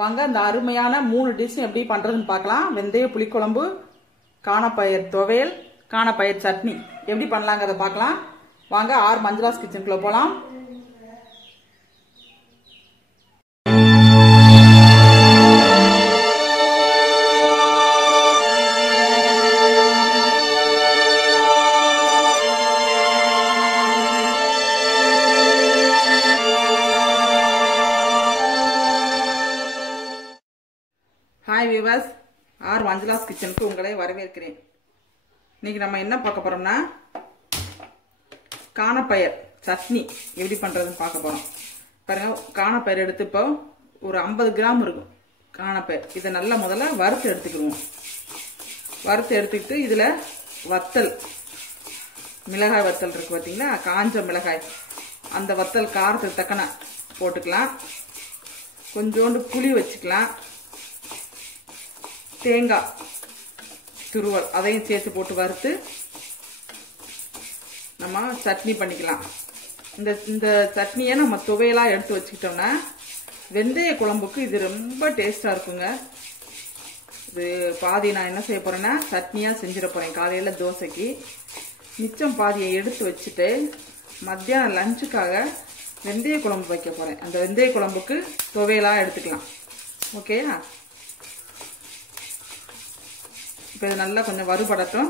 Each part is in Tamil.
வாங்க இந்த அருமையான 3 டிஷ் எப்படி பண்றதுன்னு பார்க்கலாம். வெந்தய புளிக்குழம்பு, காணப்பயிர் துவையல், காணப்பயிர் சட்னி எப்படி பண்ணலாங்கிறத பார்க்கலாம். வாங்க ஆர் மஞ்சுளாஸ் கிச்சனுக்குள்ள போலாம். ஹாய் வியூவர்ஸ், ஆர் மஞ்சுளாஸ் கிச்சனுக்கு உங்களை வரவேற்கிறேன். இன்னைக்கு நம்ம என்ன பார்க்க போறோம்னா காணப்பயிர் சட்னி எப்படி பண்றதுன்னு பார்க்க போறோம். பாருங்க, காணப்பயிர் எடுத்து இப்போ ஒரு 50 கிராம் இருக்கும் காணப்பயிர். இதை நல்லா முதல்ல வறுத்து எடுத்துக்கிடுவோம். வறுத்து எடுத்துக்கிட்டு இதுல வத்தல், மிளகாய் வத்தல் இருக்கு பார்த்தீங்களா, காஞ்ச மிளகாய், அந்த வத்தல் காரத்துக்கு தக்கன போட்டுக்கலாம். கொஞ்சோண்டு புளி வச்சுக்கலாம். தேங்காய் துருவல் அதையும் சேர்த்து போட்டு வறுத்து நம்ம சட்னி பண்ணிக்கலாம். இந்த சட்னியை நம்ம துவையலா எடுத்து வச்சுக்கிட்டோம்னா வெந்தய குழம்புக்கு இது ரொம்ப டேஸ்டா இருக்குங்க. இது பாதி நான் என்ன செய்ய போறேன்னா சட்னியா செஞ்சிட போறேன். காலையில தோசைக்கு மிச்சம் பாதியை எடுத்து வச்சுட்டு மத்தியானம் லஞ்சுக்காக வெந்தய குழம்பு வைக்க போறேன். அந்த வெந்தய குழம்புக்கு துவையலா எடுத்துக்கலாம். ஓகேயா? இப்போ இது நல்லா கொஞ்சம் வறுபடட்டும்.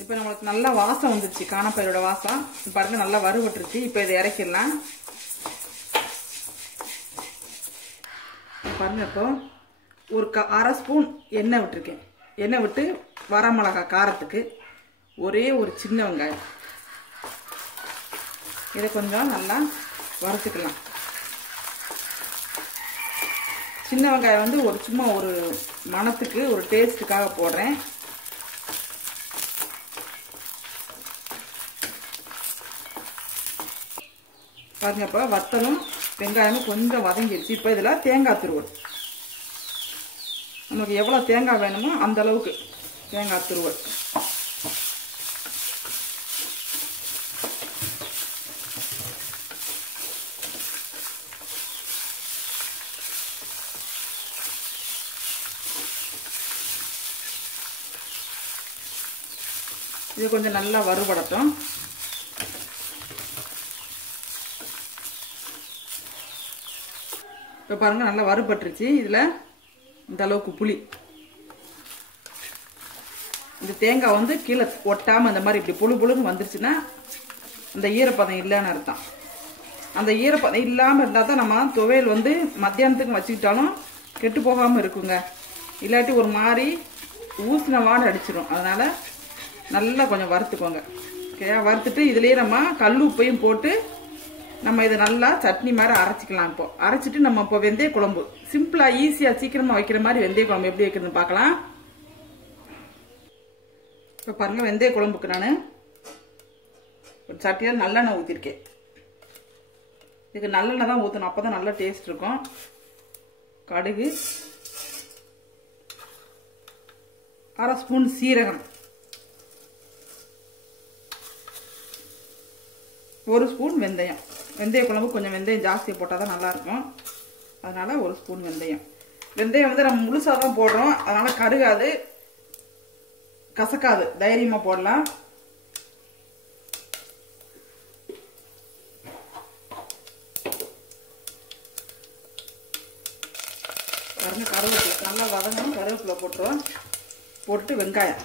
இப்போ நம்மளுக்கு நல்லா வாசம் வந்துருச்சு, காணப்பயிரோட வாசம் பாருங்க, நல்லா வறுபட்டுருச்சு. இப்போ இதை இறக்கிடலாம். பாருங்க, இப்போ ஒரு அரை ஸ்பூன் எண்ணெய் விட்டுருக்கேன். எண்ணெய் விட்டு வரமிளகாய் காரத்துக்கு, ஒரே ஒரு சின்ன வெங்காயம், இதை கொஞ்சம் நல்லா வறுத்துக்கலாம். சின்ன வெங்காயம் வந்து ஒரு சும்மா ஒரு மணத்துக்கு, ஒரு டேஸ்ட்டுக்காக போடுறேன். பாருங்க, இப்போ வத்தலும் வெங்காயமும் கொஞ்சம் வதங்கிடுச்சு. இப்போ இதில் தேங்காய் துருவல், நமக்கு எவ்வளோ தேங்காய் வேணுமோ அந்த அளவுக்கு தேங்காய் துருவல். இது கொஞ்சம் நல்லா வறுபடட்டும். இப்போ பாருங்க, நல்லா வறுபட்டுருச்சு. இதில் இந்த அளவுக்கு புளி, இந்த தேங்காய் வந்து கீழே ஒட்டாமல் இந்த மாதிரி இப்படி புழு புழுன்னு வந்துருச்சுன்னா அந்த ஈரப்பதம் இல்லைன்னு அர்த்தம். அந்த ஈரப்பதம் இல்லாமல் இருந்தால் தான் நம்ம துவையல் வந்து மத்தியானத்துக்கு வச்சுக்கிட்டாலும் கெட்டு போகாமல் இருக்குங்க. இல்லாட்டி ஒரு மாதிரி ஊசின வாடை அடிச்சிடும். அதனால நல்லா கொஞ்சம் வறுத்துக்கோங்க. ஓகே, வறுத்துட்டு இதுலேயே நம்ம கல் உப்பையும் போட்டு நம்ம இதை நல்லா சட்னி மாதிரி அரைச்சிக்கலாம். இப்போ அரைச்சிட்டு நம்ம இப்போ வெந்தய குழம்பு சிம்பிளா ஈஸியா சீக்கிரமா வைக்கிற மாதிரி வெந்தய குழம்பு எப்படி வைக்கிறதுன்னு பார்க்கலாம். இப்போ பாருங்க, வெந்தய குழம்புக்கு நான் ஒரு சட்டியில் நல்லெண்ணெய் ஊற்றிருக்கேன். இதுக்கு நல்லெண்ணெய் தான் ஊற்றணும், அப்போதான் நல்லா டேஸ்ட் இருக்கும். கடுகு, அரை ஸ்பூன் சீரகம், 1 ஸ்பூன் வெந்தயம். வெந்தய குழம்பு கொஞ்சம் வெந்தயம் ஜாஸ்தியாக போட்டால் தான் நல்லாயிருக்கும். அதனால் 1 ஸ்பூன் வெந்தயம். வெந்தயம் வந்து நம்ம முழுசாக தான் போடுறோம், அதனால் கருகாது, கசக்காது, தைரியமாக போடலாம். பாருங்க, கருவேப்பிலை நல்லா வதங்கணும். கருவேப்பிலை போட்டுருவோம். போட்டு வெங்காயம்,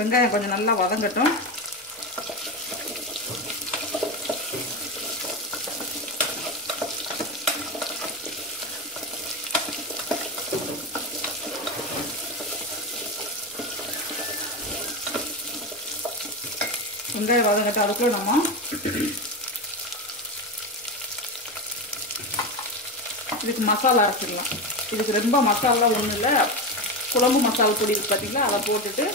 வெங்காயம் கொஞ்சம் நல்லா வதங்கட்டும். வெங்காயம் வதங்கட்டும். அதுக்குள்ள நம்ம இதுக்கு மசாலா அரைச்சிடலாம். இதுக்கு ரொம்ப மசாலா ஒன்றும் இல்லை, குழம்பு மசாலா பொடி பார்த்தீங்களா, அதை போட்டுட்டு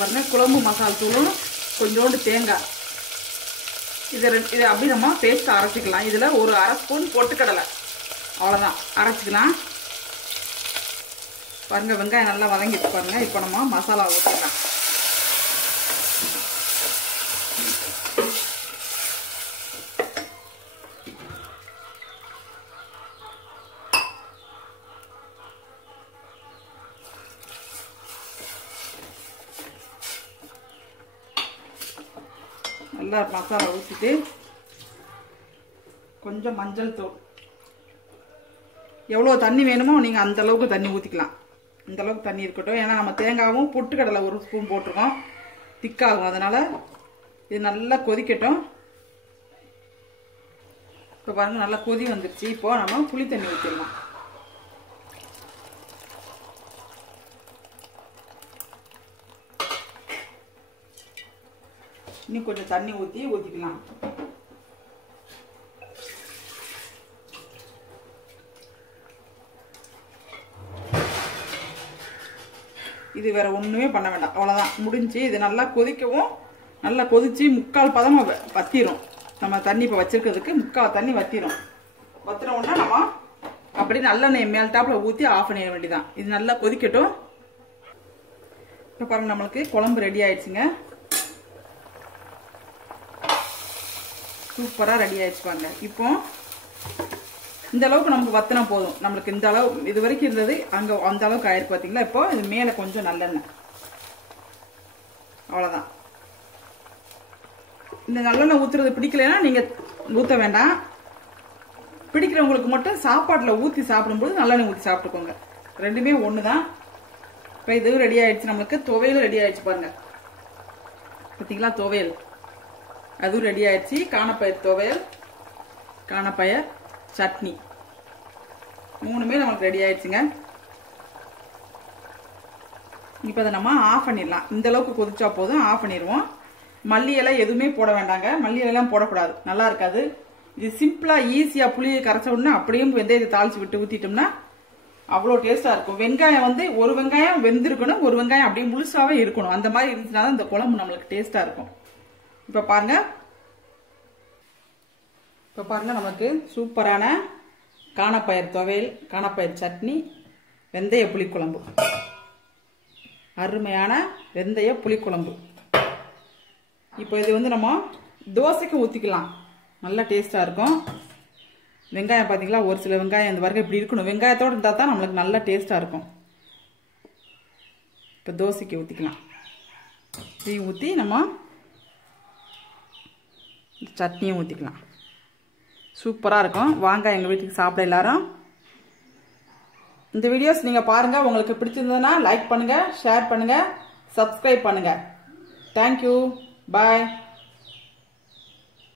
பாருங்க குழம்பு மசாலா தூளும் கொஞ்சோண்டு தேங்காய் இதை அப்படி நம்ம பேஸ்ட் அரைச்சிக்கலாம். இதில் ஒரு அரை ஸ்பூன் பொட்டுக்கடலை அவ்வளோதான் அரைச்சிக்கலாம். பாருங்க வெங்காயம் நல்லா வதங்கிட்டு பாருங்க. இப்போ நம்ம மசாலா ஊற்றிக்கலாம். நல்லா மசாலா ஊற்றிட்டு கொஞ்சம் மஞ்சள் தூள், எவ்வளோ தண்ணி வேணுமோ நீங்கள் அந்த அளவுக்கு தண்ணி ஊற்றிக்கலாம். இந்த அளவுக்கு தண்ணி இருக்கட்டும். ஏன்னா நம்ம தேங்காவும் பொட்டுக்கடலை ஒரு ஸ்பூன் போட்டிருக்கோம், திக்காகும். அதனால இது நல்லா கொதிக்கட்டும். இப்போ பாருங்க நல்லா கொதி வந்துருச்சு. இப்போ நம்ம புளி தண்ணி ஊற்றிடலாம். இன்னும் கொஞ்சம் தண்ணி ஊற்றிக்கலாம். இது வேற ஒண்ணுமே பண்ண வேண்டாம், அவ்வளவுதான் முடிஞ்சு. இது நல்லா கொதிக்கவும், நல்லா கொதிச்சு முக்கால் பதமா வத்திரும். நம்ம தண்ணி இப்போ வச்சிருக்கிறதுக்கு முக்கால் தண்ணி வத்திரும். வத்திரோம்னா நம்ம அப்படி நல்லெண்ணெய் மேல் டாப்ல ஊற்றி ஆஃப் பண்ணிட வேண்டியதான். இது நல்லா கொதிக்கட்டும். இப்போ பாருங்க நம்மளுக்கு குழம்பு ரெடி ஆயிடுச்சுங்க. சூப்பரா ரெடி ஆயிடுச்சு பாருங்க. இப்போ இந்த அளவுக்கு நமக்கு வத்தினா போதும். நம்மளுக்கு இந்த அளவு இது வரைக்கும் இருந்தது அங்க அந்த அளவுக்கு ஆயிருக்கு பாத்தீங்களா. இப்போ இது மேல கொஞ்சம் நல்லெண்ணெய், அவ்வளவுதான். இந்த நல்லெண்ணெய் ஊத்துறது பிடிக்கலன்னா நீங்க ஊத்த வேண்டாம். பிடிக்கிறவங்களுக்கு மட்டும் சாப்பாட்டுல ஊத்தி சாப்பிடும்போது நல்லெண்ணெய் ஊத்தி சாப்பிட்டுக்கோங்க. ரெண்டுமே ஒண்ணுதான். இப்போ இதுவும் ரெடி ஆயிடுச்சு. நம்மளுக்கு துவையலும் ரெடி ஆயிடுச்சு பாருங்க. பாத்தீங்களா துவையல் அதுவும் ரெடி ஆயிடுச்சு. காணப்பயிர் துவையல், காணப்பயிர் சட்னி, மூணுமே நமக்கு ரெடி ஆயிடுச்சுங்க. இப்போ அதை நம்ம ஆஃப் பண்ணிடலாம். இந்த அளவுக்கு கொதிச்சா போதும், ஆஃப் பண்ணிடுவோம். மல்லி இலை எதுவுமே போட வேண்டாங்க. மல்லி இலைலாம் போடக்கூடாது, நல்லா இருக்காது. இது சிம்பிளா ஈஸியா புளியை கரைச்ச உடனே அப்படியும் வெந்தயத்தை தாளிச்சு விட்டு ஊத்திட்டோம்னா அவ்வளோ டேஸ்டா இருக்கும். வெங்காயம் வந்து ஒரு வெங்காயம் வெந்திருக்கணும், ஒரு வெங்காயம் அப்படியே முழுசாவே இருக்கணும். அந்த மாதிரி இருந்துச்சுன்னா தான் இந்த குழம்பு நம்மளுக்கு டேஸ்டா இருக்கும். இப்ப பாருங்க, நமக்கு சூப்பரான காணப்பயிர் துவையல், காணப்பயிர் சட்னி, வெந்தய புளிக்குழம்பு, அருமையான வெந்தய புளிக்குழம்பு. இப்போ இது வந்து நம்ம தோசைக்கு ஊத்திக்கலாம், நல்லா டேஸ்டா இருக்கும். வெங்காயம் பாத்தீங்களா, ஒரு சில வெங்காயம் இந்த வரைக்கும் இப்படி இருக்கணும். வெங்காயத்தோடு இருந்தா தான் நம்மளுக்கு நல்லா டேஸ்டா இருக்கும். இப்போ தோசைக்கு ஊத்திக்கலாம். இதையும் ஊற்றி நம்ம சட்னியும் ஊற்றிக்கலாம். சூப்பராக இருக்கும். வாங்க எங்கள் வீட்டுக்கு சாப்பிட எல்லாரும். இந்த வீடியோஸ் நீங்கள் பாருங்கள். உங்களுக்கு பிடிச்சிருந்ததுன்னா லைக் பண்ணுங்கள், ஷேர் பண்ணுங்கள், சப்ஸ்கிரைப் பண்ணுங்கள். தேங்க்யூ, பாய்.